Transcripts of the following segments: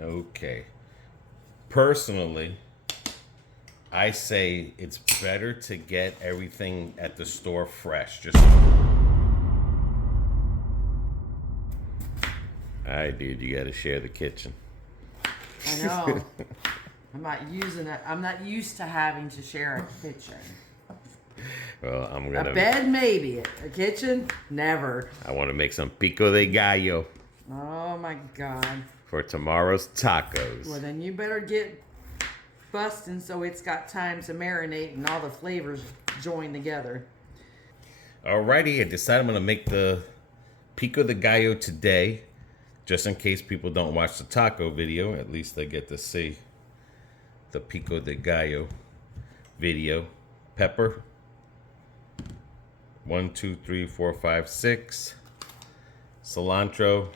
Okay. Personally, I say it's better to get everything at the store fresh. Just. Alright, dude, you gotta share the kitchen. I know. I'm not using it. I'm not used to having to share a kitchen. Well, I'm gonna. A bed, maybe. A kitchen, never. I want to make some Pico De Gallo. Oh my God. For tomorrow's tacos. Well, then you better get busting so it's got time to marinate and all the flavors join together. Alrighty, I decided I'm gonna make the Pico De Gallo today. Just in case people don't watch the taco video, at least they get to see the Pico De Gallo video. Pepper. 1, 2, 3, 4, 5, 6. Cilantro.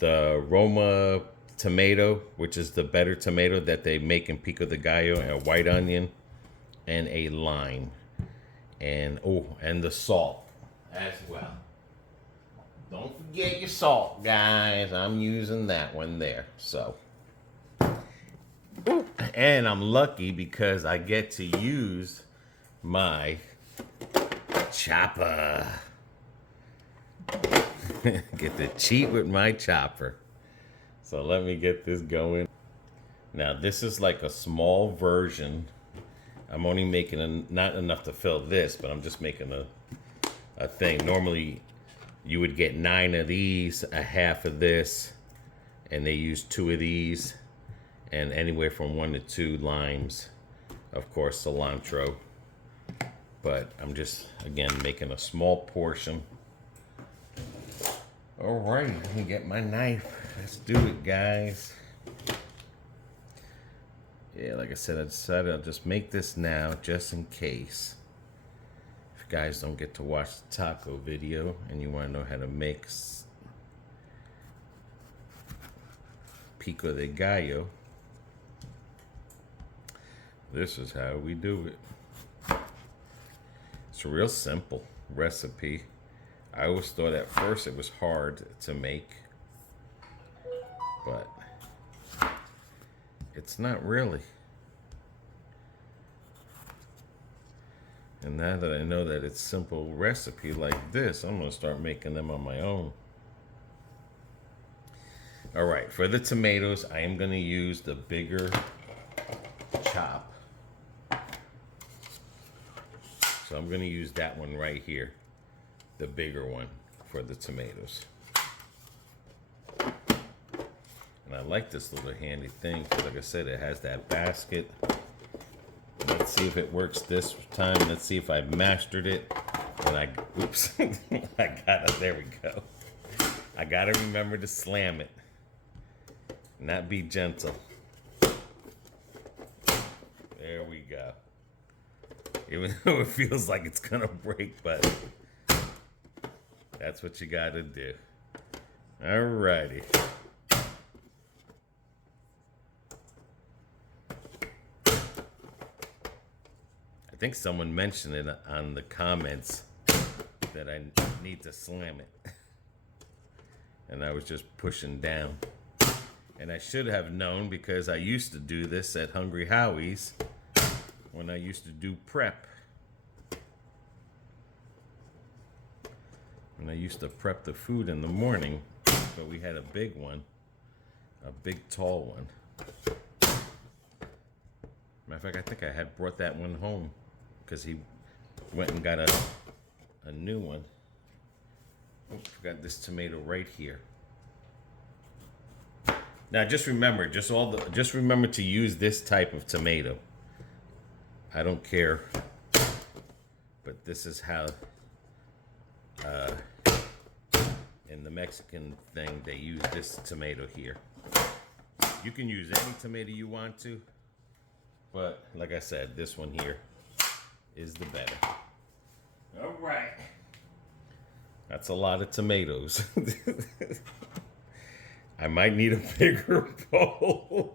The Roma tomato, which is the better tomato that they make in Pico De Gallo, and a white onion, and a lime. And the salt as well. Don't forget your salt, guys. I'm using that one there. So, and I'm lucky because I get to use my chopper. Get to cheat with my chopper. So let me get this going. Now this is like a small version. I'm only making not enough to fill this, but I'm just making a thing. Normally you would get 9 of these, a half of this, and they use 2 of these, and anywhere from 1 to 2 limes, of course cilantro. But I'm just, again, making a small portion. All right, let me get my knife. Let's do it, guys. Yeah, like I said, I decided I'll just make this now just in case. If you guys don't get to watch the taco video and you want to know how to make Pico De Gallo, this is how we do it. It's a real simple recipe. I always thought at first it was hard to make, but it's not really. And now that I know that it's simple recipe like this, I'm gonna start making them on my own. All right, for the tomatoes, I am gonna use the bigger chop. So I'm gonna use that one right here, the bigger one for the tomatoes. And I like this little handy thing because, like I said, it has that basket. Let's see if it works this time. Let's see if I mastered it. And oops, I got it. There we go. I gotta remember to slam it, not be gentle. There we go. Even though it feels like it's gonna break, but that's what you gotta do. Alrighty. I think someone mentioned it on the comments that I need to slam it. And I was just pushing down. And I should have known because I used to do this at Hungry Howie's when I used to do prep. And I used to prep the food in the morning, but we had a big one, a big tall one. Matter of fact, I think I had brought that one home because he went and got a new one. Oh, forgot this tomato right here. Now just remember, just remember to use this type of tomato. I don't care, but this is how in the Mexican thing they use this tomato here. You can use any tomato you want to, but like I said, this one here is the better. All right, that's a lot of tomatoes. I might need a bigger bowl.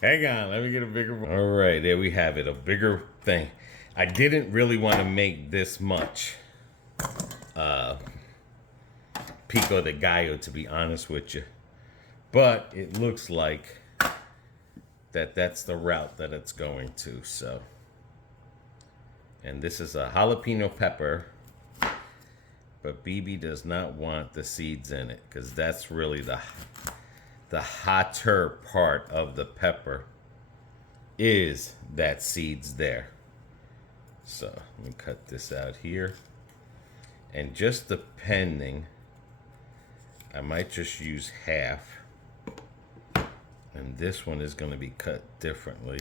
Hang on, let me get a bigger bowl. All right, there we have it, a bigger thing. I didn't really want to make this much Pico De Gallo, to be honest with you. But it looks like that's the route that it's going to, so. And this is a jalapeno pepper, but BB does not want the seeds in it because that's really the hotter part of the pepper is that seeds there. So let me cut this out here. And just depending, I might just use half. And this one is going to be cut differently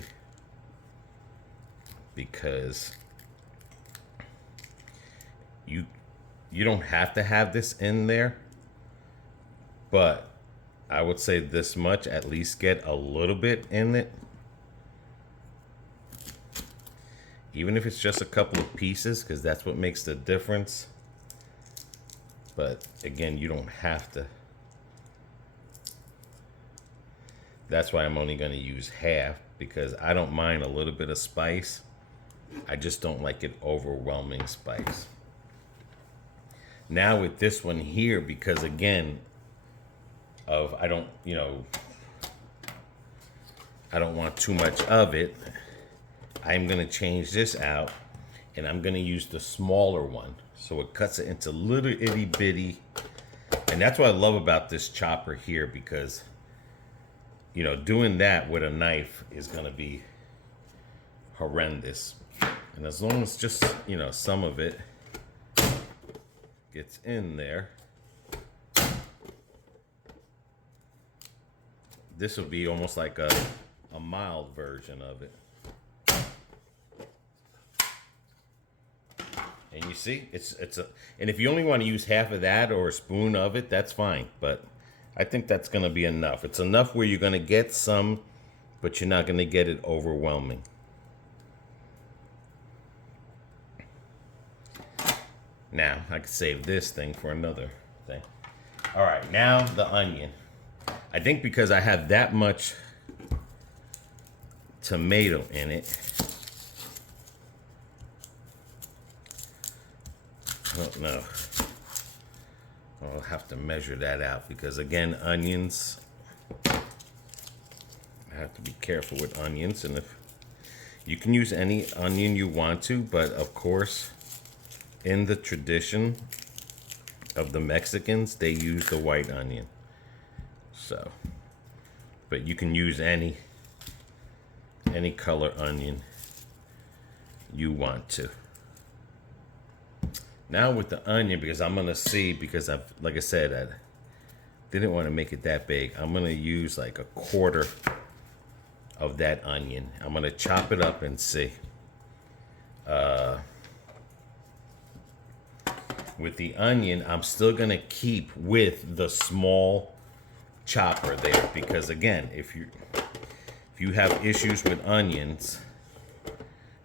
because you don't have to have this in there, but I would say this much, at least get a little bit in it. Even if it's just a couple of pieces, because that's what makes the difference. But again, you don't have to. That's why I'm only going to use half, because I don't mind a little bit of spice. I just don't like it overwhelming spice. Now with this one here, because again, I don't want too much of it, I'm going to change this out, and I'm going to use the smaller one. So it cuts it into little itty bitty. And that's what I love about this chopper here, because doing that with a knife is going to be horrendous. And as long as just, some of it gets in there, this will be almost like a mild version of it. And you see, and if you only want to use half of that or a spoon of it, that's fine. But I think that's going to be enough. It's enough where you're going to get some, but you're not going to get it overwhelming. Now, I can save this thing for another thing. All right, now the onion. I think because I have that much tomato in it, I don't know. I'll have to measure that out because, again, onions, I have to be careful with onions. And if you can use any onion you want to, but of course, in the tradition of the Mexicans, they use the white onion. So, but you can use any color onion you want to. Now with the onion, because I'm gonna see, because like I said, I didn't want to make it that big. I'm gonna use like a quarter of that onion. I'm gonna chop it up and see. With the onion, I'm still gonna keep with the small chopper there, because again, if you have issues with onions,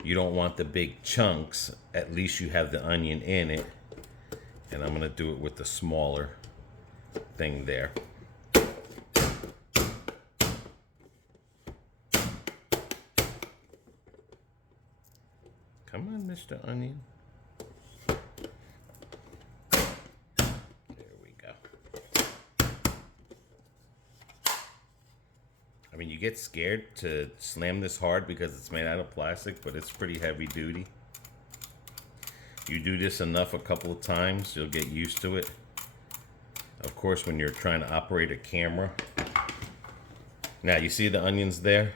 you don't want the big chunks, at least you have the onion in it. And I'm gonna do it with the smaller thing there. Come on, Mr. Onion. There we go. I mean, you get scared to slam this hard because it's made out of plastic, but it's pretty heavy duty. You do this enough a couple of times, you'll get used to it. Of course, when you're trying to operate a camera. Now, you see the onions there?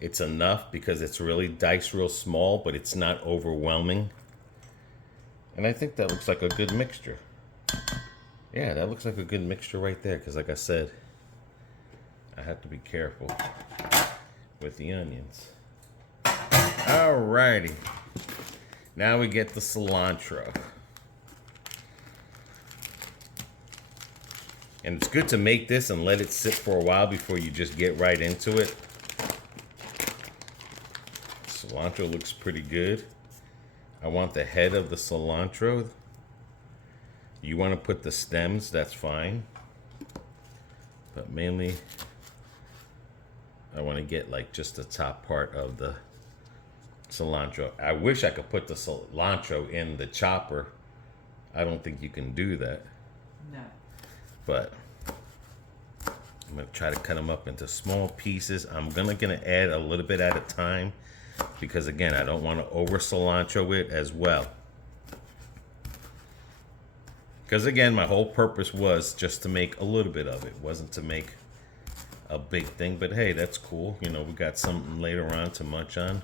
It's enough because it's really diced real small, but it's not overwhelming. And I think that looks like a good mixture. Yeah, that looks like a good mixture right there, because like I said, I have to be careful with the onions. Alrighty. Now we get the cilantro. And it's good to make this and let it sit for a while before you just get right into it. Cilantro looks pretty good. I want the head of the cilantro. You want to put the stems, that's fine. But mainly, I want to get like just the top part of the cilantro. I wish I could put the cilantro in the chopper. I don't think you can do that. No. But I'm gonna try to cut them up into small pieces. I'm gonna add a little bit at a time because again, I don't want to over cilantro it as well. Because again, my whole purpose was just to make a little bit of it. Wasn't to make a big thing, but hey, that's cool. You know, we got something later on to munch on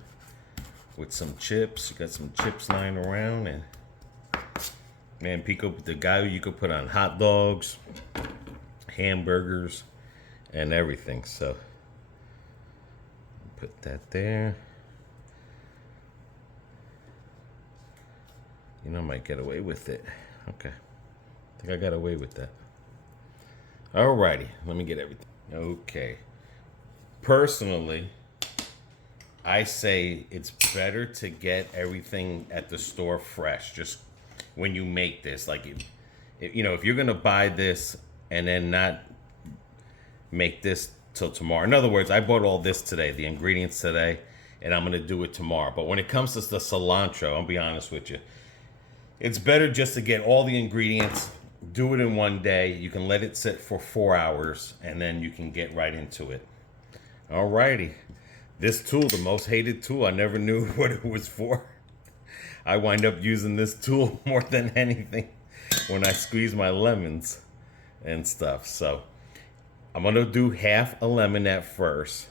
with some chips. You got some chips lying around, and man, Pico De Gallo you could put on hot dogs, hamburgers, and everything. So put that there. You know, I might get away with it. Okay. I think I got away with that. Alrighty, let me get everything. Okay. Personally, I say it's better to get everything at the store fresh. Just when you make this, like, you know, if you're gonna buy this and then not make this till tomorrow. In other words, I bought all this today, the ingredients today, and I'm gonna do it tomorrow. But when it comes to the cilantro, I'll be honest with you, it's better just to get all the ingredients, do it in one day. You can let it sit for 4 hours, and then you can get right into it. Alrighty. This tool, the most hated tool, I never knew what it was for. I wind up using this tool more than anything when I squeeze my lemons and stuff. So I'm going to do half a lemon at first.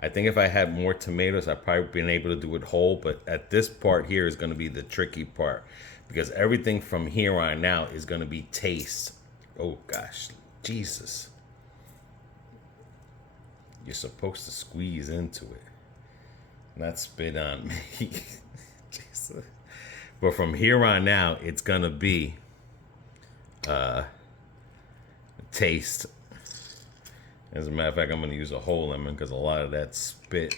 I think if I had more tomatoes, I'd probably been able to do it whole. But at this part here is going to be the tricky part. Because everything from here on out is going to be taste. Oh, gosh. Jesus. You're supposed to squeeze into it. Not spit on me. Jesus. But from here on out, it's going to be taste. As a matter of fact, I'm going to use a whole lemon because a lot of that spit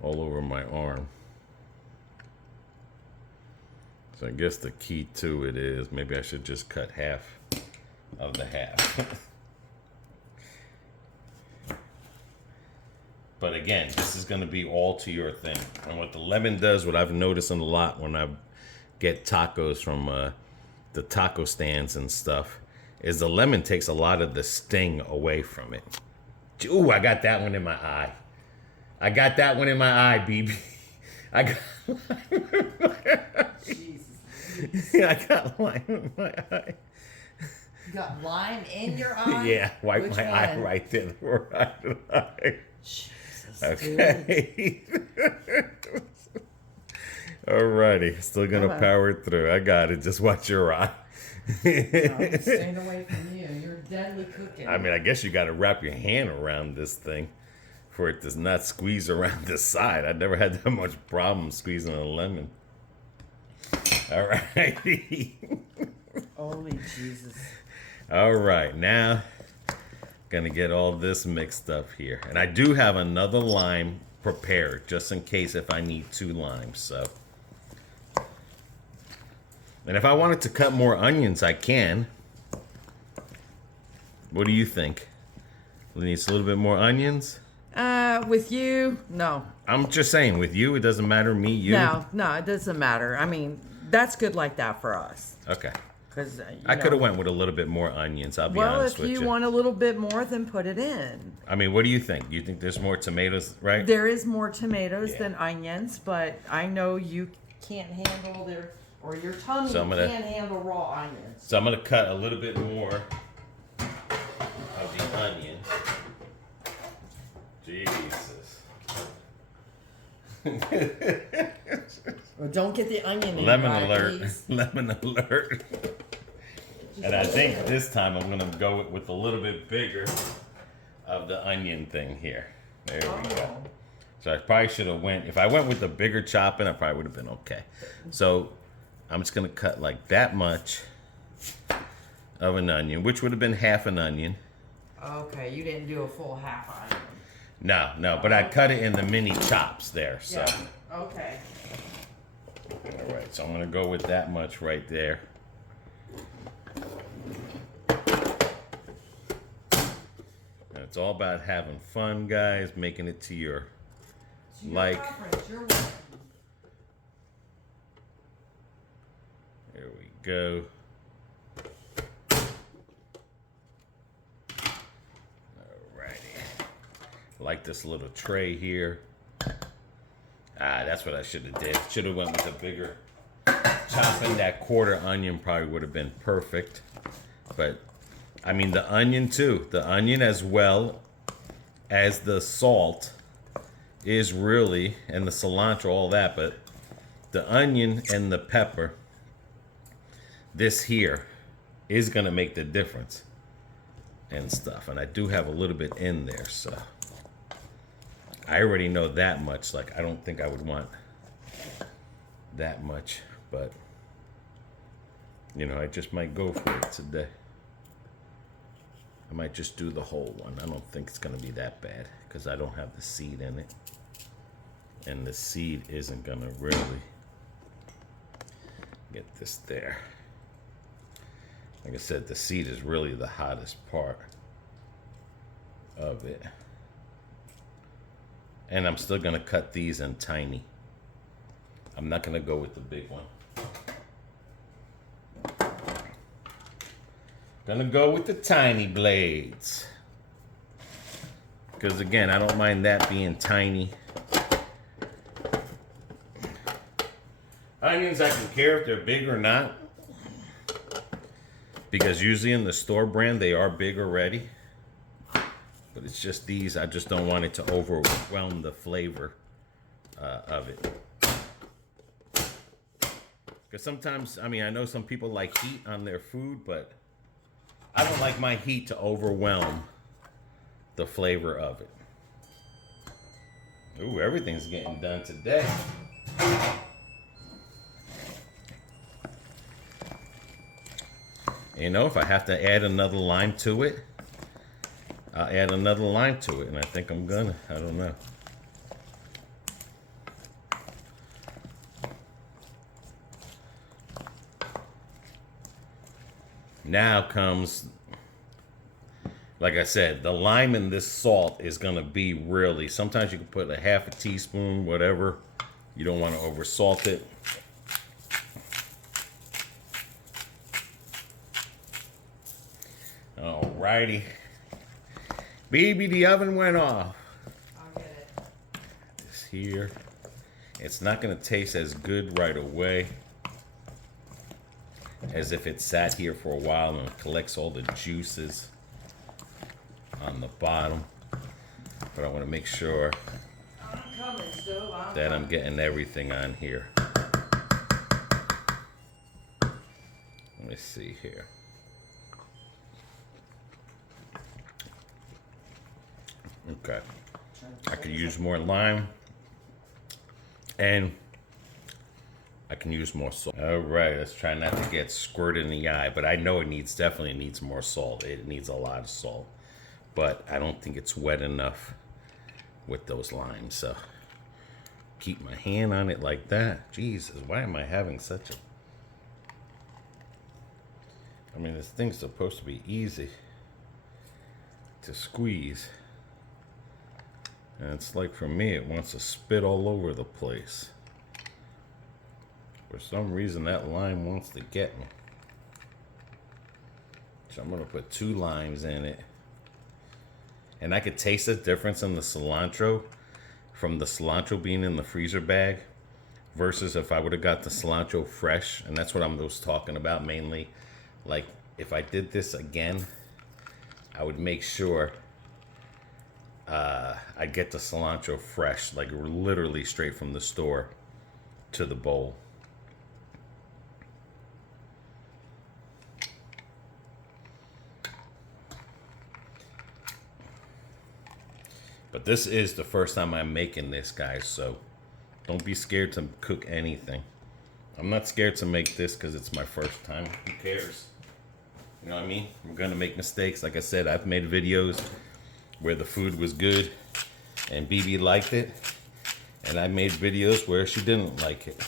all over my arm. So I guess the key to it is maybe I should just cut half of the half. But again, this is going to be all to your thing. And what the lemon does, what I've noticed a lot when I get tacos from the taco stands and stuff, is the lemon takes a lot of the sting away from it. Ooh, I got that one in my eye. I got that one in my eye, BB. I got I got lime in my eye. You got lime in your eye? Yeah, wipe Which my one? eye right there. The right eye. Jesus, Okay. Alrighty, still gonna power through. I got it. Just watch your eye. No, I'm staying away from you. You're deadly cooking. I mean, I guess you got to wrap your hand around this thing for it to not squeeze around the side. I never had that much problem squeezing a lemon. All right. Holy Jesus. All right, now gonna get all this mixed up here, and I do have another lime prepared just in case if I need 2 limes. So, and if I wanted to cut more onions, I can. What do you think? Needs a little bit more onions? With you, no. I'm just saying, with you, it doesn't matter. Me, you. No, it doesn't matter. I mean, that's good like that for us. Okay. Because I could have went with a little bit more onions. I'll be honest with you. Well, if you want a little bit more, then put it in. I mean, what do you think? You think there's more tomatoes, right? There is more tomatoes than onions, but I know you can't handle or your tummy can't handle raw onions. So I'm gonna cut a little bit more of the onion. Jesus. Well, don't get the onion in Lemon your eye, alert. please. Lemon alert. And I think this time I'm gonna go with a little bit bigger of the onion thing here. There we go. So I probably should have went, if I went with the bigger chopping, I probably would have been okay. So I'm just gonna cut like that much of an onion, which would have been half an onion. Okay, you didn't do a full half onion. No, but I cut it in the mini chops there, so. Yeah. Okay. All right, so I'm gonna go with that much right there. And it's all about having fun, guys, making it to your like. There we go. I like this little tray here. Ah, that's what I should have did. Should have went with a bigger chopping. That quarter onion probably would have been perfect. But I mean the onion too. The onion as well as the salt is really, and the cilantro, all that, but the onion and the pepper, this here is gonna make the difference and stuff. And I do have a little bit in there, so I already know that much. Like, I don't think I would want that much, but you know, I just might go for it today. I might just do the whole one. I don't think it's gonna be that bad because I don't have the seed in it, and the seed isn't gonna really get this there. Like I said, the seed is really the hottest part of it. And I'm still gonna cut these in tiny. I'm not gonna go with the big one. Gonna go with the tiny blades. Because again, I don't mind that being tiny. Onions, I can care if they're big or not. Because usually in the store brand, they are big already. But it's just these, I just don't want it to overwhelm the flavor of it. Because sometimes, I mean, I know some people like heat on their food, but I don't like my heat to overwhelm the flavor of it. Ooh, everything's getting done today. You know, if I have to add another lime to it, I'll add another lime to it, and I think I'm gonna. I don't know. Now comes, like I said, the lime and this salt is gonna be really, sometimes you can put a half a teaspoon, whatever. You don't want to over salt it. Alrighty. Baby, the oven went off. I'll get it. This here. It's not gonna taste as good right away as if it sat here for a while and collects all the juices on the bottom. But I want to make sure that I'm getting everything on here. Let me see here. Okay. I could use more lime. And I can use more salt. All right, let's try not to get squirted in the eye, but I know it definitely needs more salt. It needs a lot of salt, but I don't think it's wet enough with those limes. So keep my hand on it like that. Jesus, why am I having such a... I mean, this thing's supposed to be easy to squeeze. And it's like, for me, it wants to spit all over the place. For some reason, that lime wants to get me. So I'm gonna put 2 limes in it. And I could taste the difference in the cilantro from the cilantro being in the freezer bag versus if I would have got the cilantro fresh. And that's what I was talking about mainly. Like, if I did this again, I would make sure I get the cilantro fresh, like literally straight from the store to the bowl. But this is the first time I'm making this, guys, so don't be scared to cook anything. I'm not scared to make this because it's my first time. Who cares? You know what I mean? I'm gonna make mistakes. Like I said, I've made videos where the food was good and BB liked it, and I made videos where she didn't like it.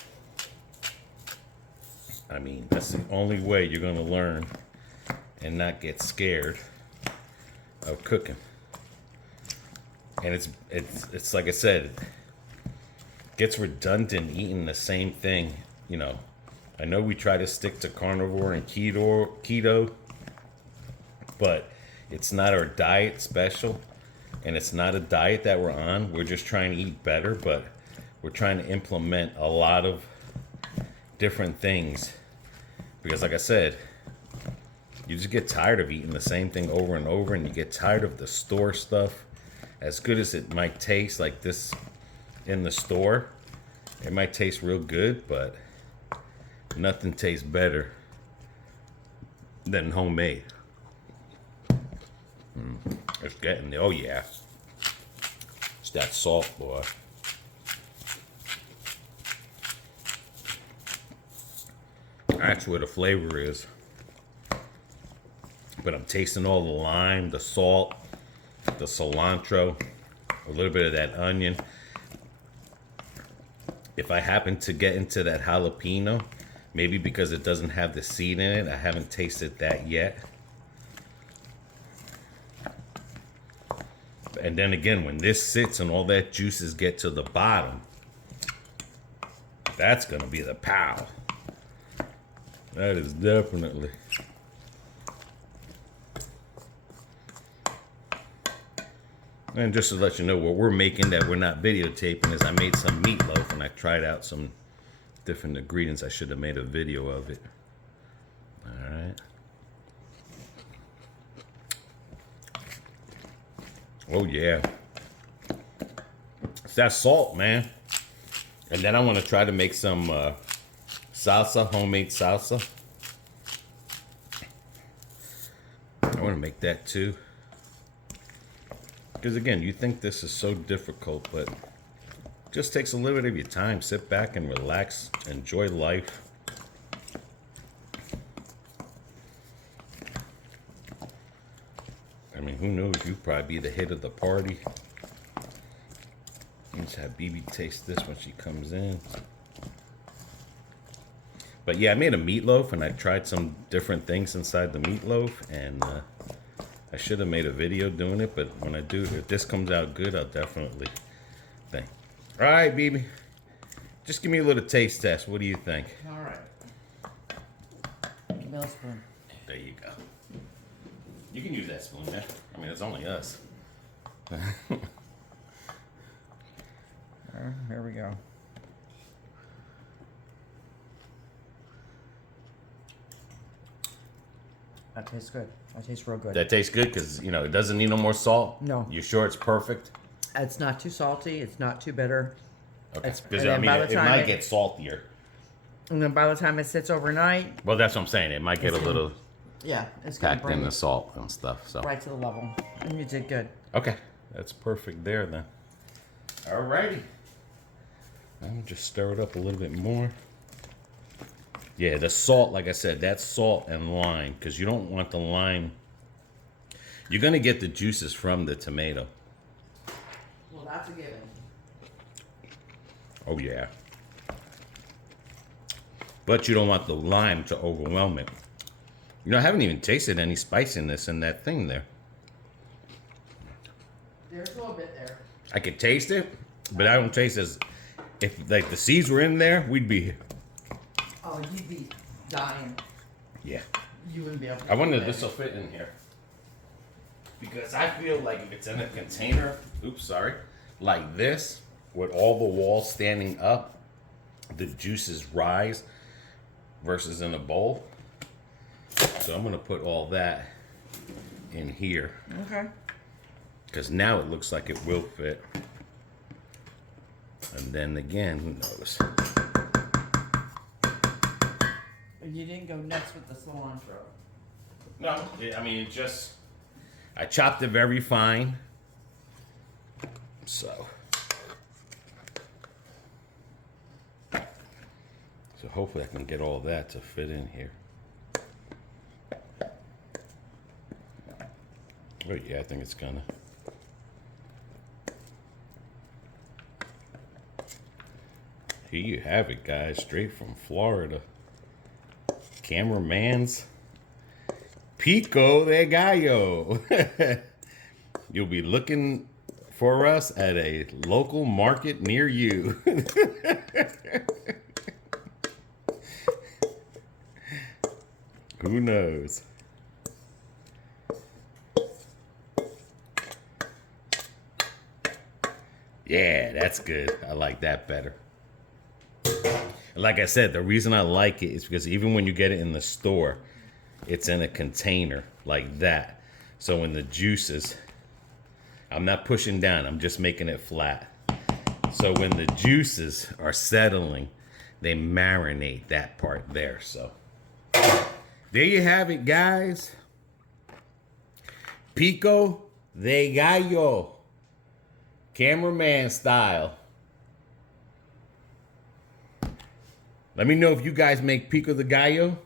I mean, that's the only way you're gonna learn and not get scared of cooking. And it's like I said, it gets redundant eating the same thing. You know, I know we try to stick to carnivore and keto, but it's not our diet special. and it's not a diet that we're on. We're just trying to eat better, but we're trying to implement a lot of different things. Because like I said, you just get tired of eating the same thing over and over, and you get tired of the store stuff. As good as it might taste, like this in the store, it might taste real good, but nothing tastes better than homemade. It's getting there. Oh yeah. It's that salt, boy. That's where the flavor is. But I'm tasting all the lime, the salt, the cilantro, a little bit of that onion. If I happen to get into that jalapeno, maybe because it doesn't have the seed in it, I haven't tasted that yet. And then again, when this sits and all that juices get to the bottom, that's gonna be the pow. That is definitely. And just to let you know what we're making that we're not videotaping is I made some meatloaf and I tried out some different ingredients. I should have made a video of it. All right. Oh yeah. It's that salt, man. And then I want to try to make some salsa, homemade salsa. I want to make that too. Because again, you think this is so difficult, but it just takes a little bit of your time. Sit back and relax. Enjoy life. I mean, who knows? You'd probably be the hit of the party. Let's have BB taste this when she comes in. But yeah, I made a meatloaf and I tried some different things inside the meatloaf, and I should have made a video doing it, but when I do, if this comes out good, I'll definitely think. All right, BB. Just give me a little taste test. What do you think? All right. Give me a spoon. There you go. You can use that spoon, man. I mean, it's only us. Here we go. That tastes good. That tastes real good. That tastes good because, you know, it doesn't need no more salt. No. You sure it's perfect? It's not too salty. It's not too bitter. Okay. Because, I mean, it might get saltier. And then by the time it sits overnight... Well, that's what I'm saying. It might get a little... Yeah, it's going to packed in the salt and stuff. So right to the level. And you did good. Okay. That's perfect there, then. Alrighty. I'm just stir it up a little bit more. Yeah, the salt, like I said, that's salt and lime, because you don't want the lime. You're going to get the juices from the tomato. Well, that's a given. Oh, yeah. But you don't want the lime to overwhelm it. You know, I haven't even tasted any spiciness in that thing there. There's a little bit there. I could taste it, but I don't taste as... If, like, the seeds were in there, we'd be... Oh, you'd be dying. Yeah. You wouldn't be able to. I wonder if this will fit in here. Because I feel like if it's in a container, like this, with all the walls standing up, the juices rise versus in a bowl. So I'm going to put all that in here. Okay. Because now it looks like it will fit. And then again, who knows? And you didn't go nuts with the cilantro. No, I mean, it just... I chopped it very fine. So hopefully I can get all that to fit in here. Oh yeah, I think it's gonna. Here you have it, guys, straight from Florida. Cameraman's Pico De Gallo. You'll be looking for us at a local market near you. Who knows? Yeah, that's good. I like that better. Like I said, the reason I like it is because even when you get it in the store, it's in a container like that. So when the juices, I'm not pushing down, I'm just making it flat. So when the juices are settling, they marinate that part there. So there you have it, guys. Pico De Gallo. Cameraman style. Let me know if you guys make Pico De Gallo.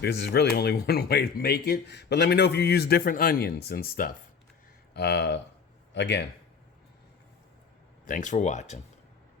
This is really only one way to make it. But let me know if you use different onions and stuff. Again, thanks for watching.